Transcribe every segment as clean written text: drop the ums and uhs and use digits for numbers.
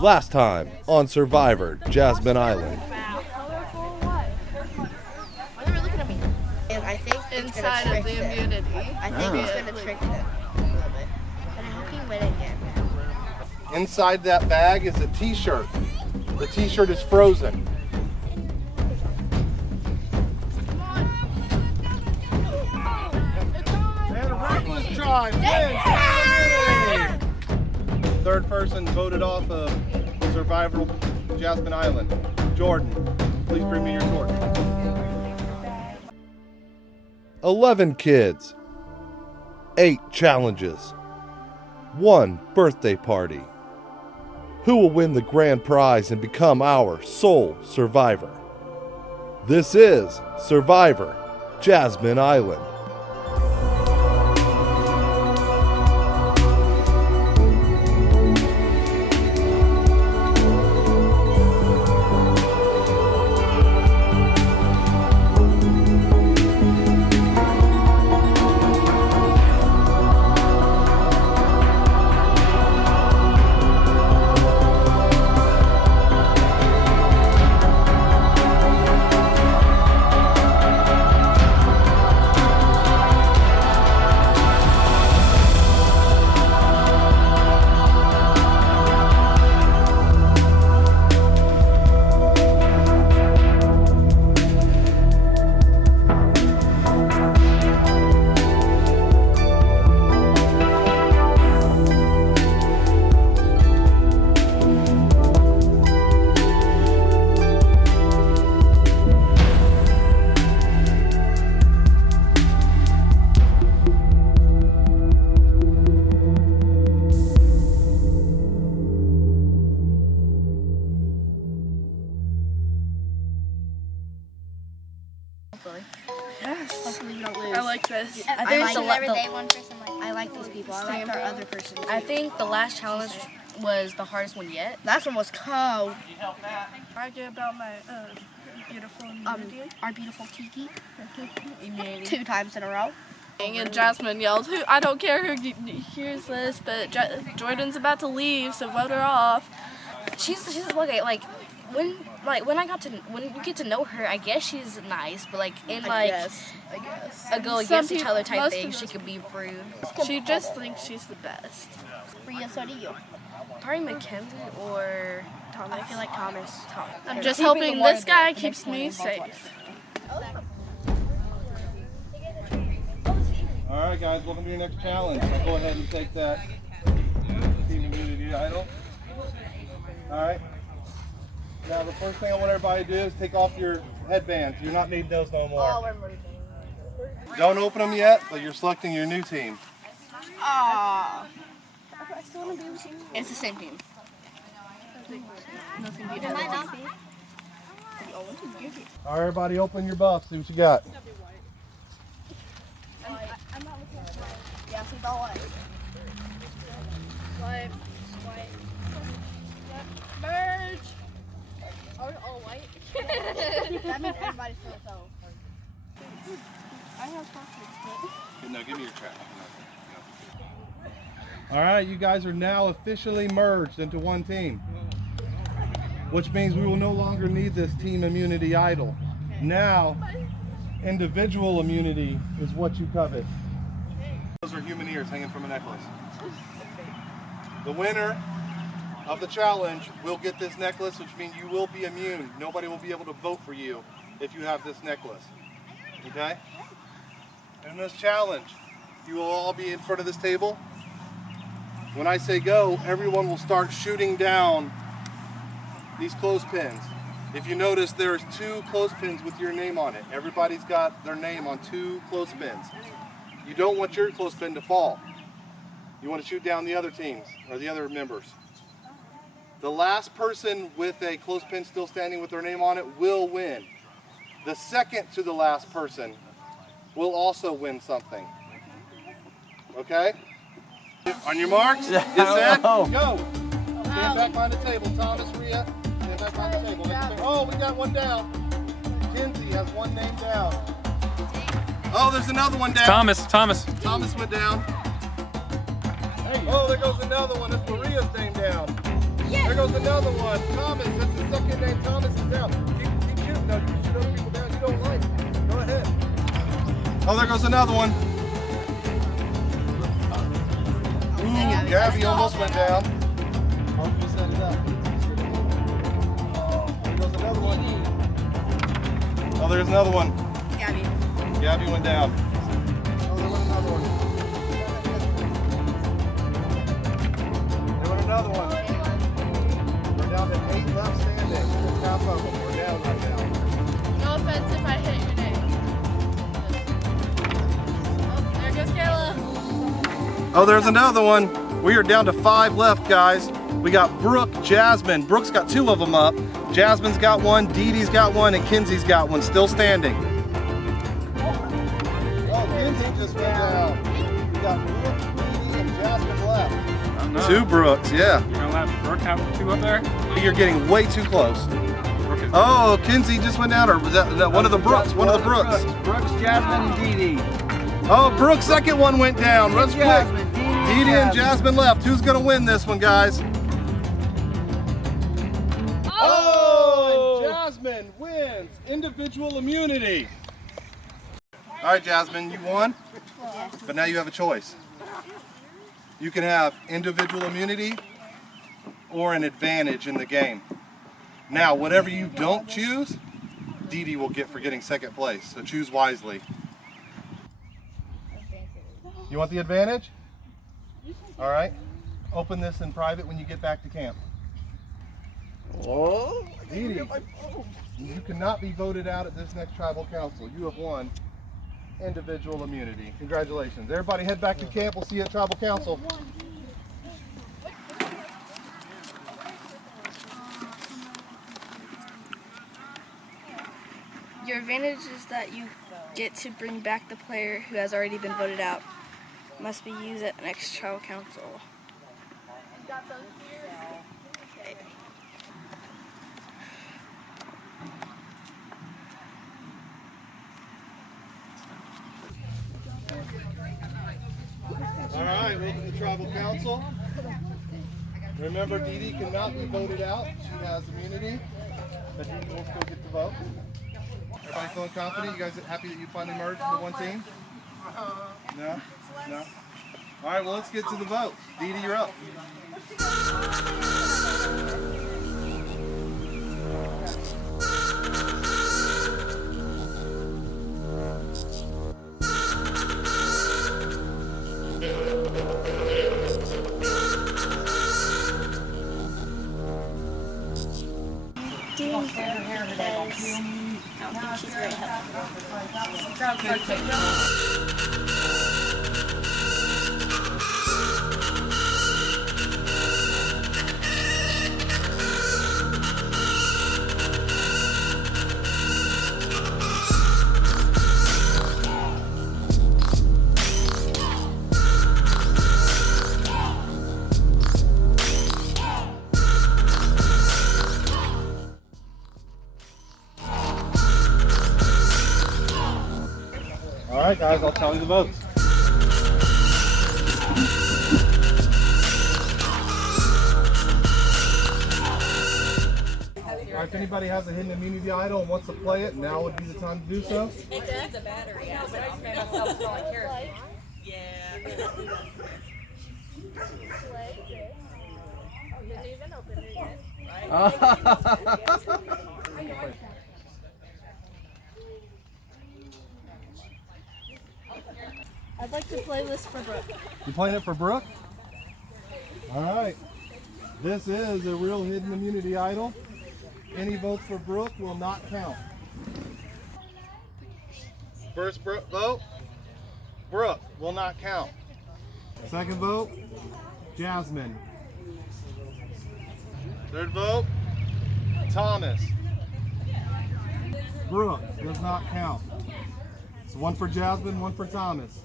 Last time on Survivor, Jasmine Island. And I think inside of the immunity. I think it's going to trick them a little bit. And I hope you win again. Inside that bag is a t-shirt. The t-shirt is frozen. And a reckless drive wins. Third person voted off of Survivor Jasmine Island. Jordan, please bring me your torch. 11 kids, 8 challenges, 1 birthday party. Who will win the grand prize and become our sole survivor? This is Survivor Jasmine Island. Yes. I like this. I like these people. I like our other person. I think the last challenge was the hardest one yet. Last one was cold. Argue about my beautiful immunity. Our beautiful Tiki. 2 times in a row. And Jasmine yelled, "Who? I don't care who hears this, but Jordan's about to leave, so vote her off." She's okay. When you get to know her, I guess she's nice, but I guess. a go against each other type thing, she could be rude. She just thinks she's the best. Rhea, so do you. Probably Mackenzie or Thomas. I feel like Thomas. I'm just hoping this guy keeps me safe. All right, guys, welcome to your next challenge. I'll go ahead and take that team immunity idol. All right. Now, the first thing I want everybody to do is take off your headbands. You're not needing those no more. Don't open them yet, but you're selecting your new team. Aww. It's the same team. All right, everybody, open your buffs. See what you got. Yeah, she's all white. White. Merge. All white. That means everybody's for themselves. I have confidence. No, give me your track. All right, you guys are now officially merged into one team, which means we will no longer need this team immunity idol. Now, individual immunity is what you covet. Those are human ears hanging from a necklace. The winner of the challenge will get this necklace, which means you will be immune. Nobody will be able to vote for you if you have this necklace. Okay? In this challenge, you will all be in front of this table. When I say go, everyone will start shooting down these clothespins. If you notice, there's 2 clothespins with your name on it. Everybody's got their name on 2 clothespins. You don't want your clothespin to fall. You want to shoot down the other teams or the other members. The last person with a clothespin still standing with their name on it will win. The second to the last person will also win something. Okay? On your marks, get set, go. Stand back behind the table. Thomas, Rhea, stand back behind the table. Oh, we got one down. Kinsey has one name down. Oh, there's another one down. Thomas. Thomas went down. Oh, there goes another one. That's Maria's name down. Yes. There goes another one. Thomas, that's the second name. Thomas is down. Keep shooting though. You shoot other people down you don't like. Go ahead. Oh, there goes another one. Ooh, Gabby almost went down. Oh, you set it up. There goes another one. Oh, there's another one. Gabby. Gabby went down. Oh, there went another one. There went another one. We're down to 8 left standing. Just half of them. We're down right now. No offense if I hit your name. Oh, there goes Kayla. Oh, there's another one. We are down to 5 left, guys. We got Brooke, Jasmine. Brooke's got 2 of them up. Jasmine's got 1, Dee Dee's got 1, and Kenzie's got 1. Still standing. Oh, Kenzie just went down. We got Brooke, Dee Dee, and Jasmine left. 2 Brooks, yeah. You're gonna let Brooke have 2 up there? You're getting way too close. Brooke is Oh, Kenzie just went down, or was that one of the Brooks? One of the Brooks. Brooks, Jasmine, and Dee Dee. Oh, Brooke's second one went down. Let's quick. Jasmine, Dee Dee Dee and Jasmine left. Who's gonna win this one, guys? Oh! And Jasmine wins individual immunity. All right, Jasmine, you won. But now you have a choice. You can have individual immunity or an advantage in the game. Now, whatever you don't choose, Dee Dee will get for getting second place. So choose wisely. You want the advantage? All right. Open this in private when you get back to camp. Oh, Dee Dee, you cannot be voted out at this next tribal council. You have won individual immunity. Congratulations. Everybody head back to camp. We'll see you at tribal council. Your advantage is that you get to bring back the player who has already been voted out. Must be used at the next tribal council. Okay. All right, welcome to tribal council. Remember, Dee Dee cannot be voted out. She has immunity, but Dee Dee will still get the vote. Everybody feeling confident? You guys happy that you finally merged into one team? No? No? All right, well, let's get to the vote. Dee Dee, you're up. Doing good because I don't think she's very All right, guys, I'll tell you the votes. All right, if anybody has a hidden immunity idol and wants to play it, now would be the time to do so. It does a battery. I'd like to play this for Brooke. You playing it for Brooke? All right. This is a real hidden immunity idol. Any votes for Brooke will not count. First vote, Brooke will not count. Second vote, Jasmine. Third vote, Thomas. Brooke does not count. So one for Jasmine, one for Thomas.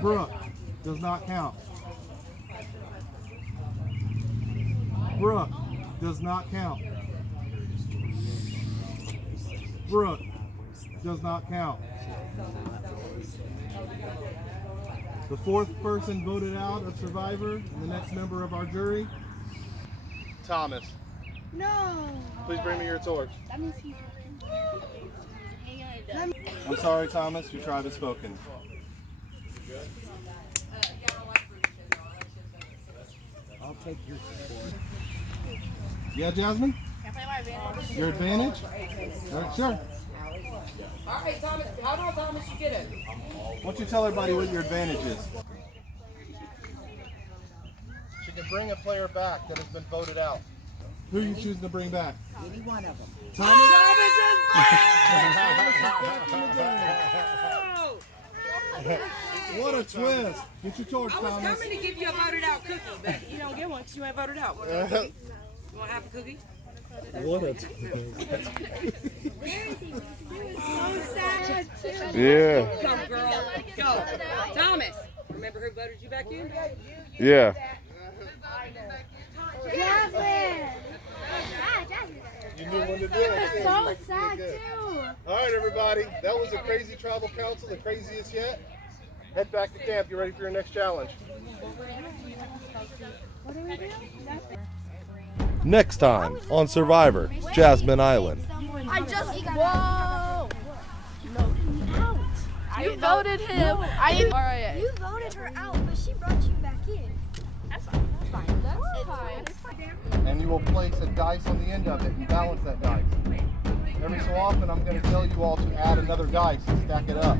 Brooke does not count. Brooke does not count. Brooke does not count. The fourth person voted out of Survivor and the next member of our jury Thomas. No. Please bring me your torch. That means he's I'm sorry, Thomas. Your tribe has spoken. I'll take your support. Yeah, Jasmine? Your advantage? All right, sure. All right, Thomas. Hold on, Thomas. You get it. Why don't you tell everybody what your advantage is? She can bring a player back that has been voted out. Who are you choosing to bring back? Any one of them. Thomas? What a twist. Get your torch, I was Thomas. coming to give you a voted out cookie, but you don't get one because you ain't voted out. You want half a cookie? What a twist. Yeah. Go, girl. Go. Thomas. Remember who voted you back in? Yeah. Jasmine. You knew when to do it. So sad too. All right, everybody. That was a crazy tribal council, the craziest yet. Head back to camp. You ready for your next challenge? Next time on Survivor, Jasmine Island. I just whoa. You voted him. Alright. You voted her out, but she brought you back in. That's fine. That's fine. And you will place a dice on the end of it and balance that dice. Every so often, I'm going to tell you all to add another dice and stack it up.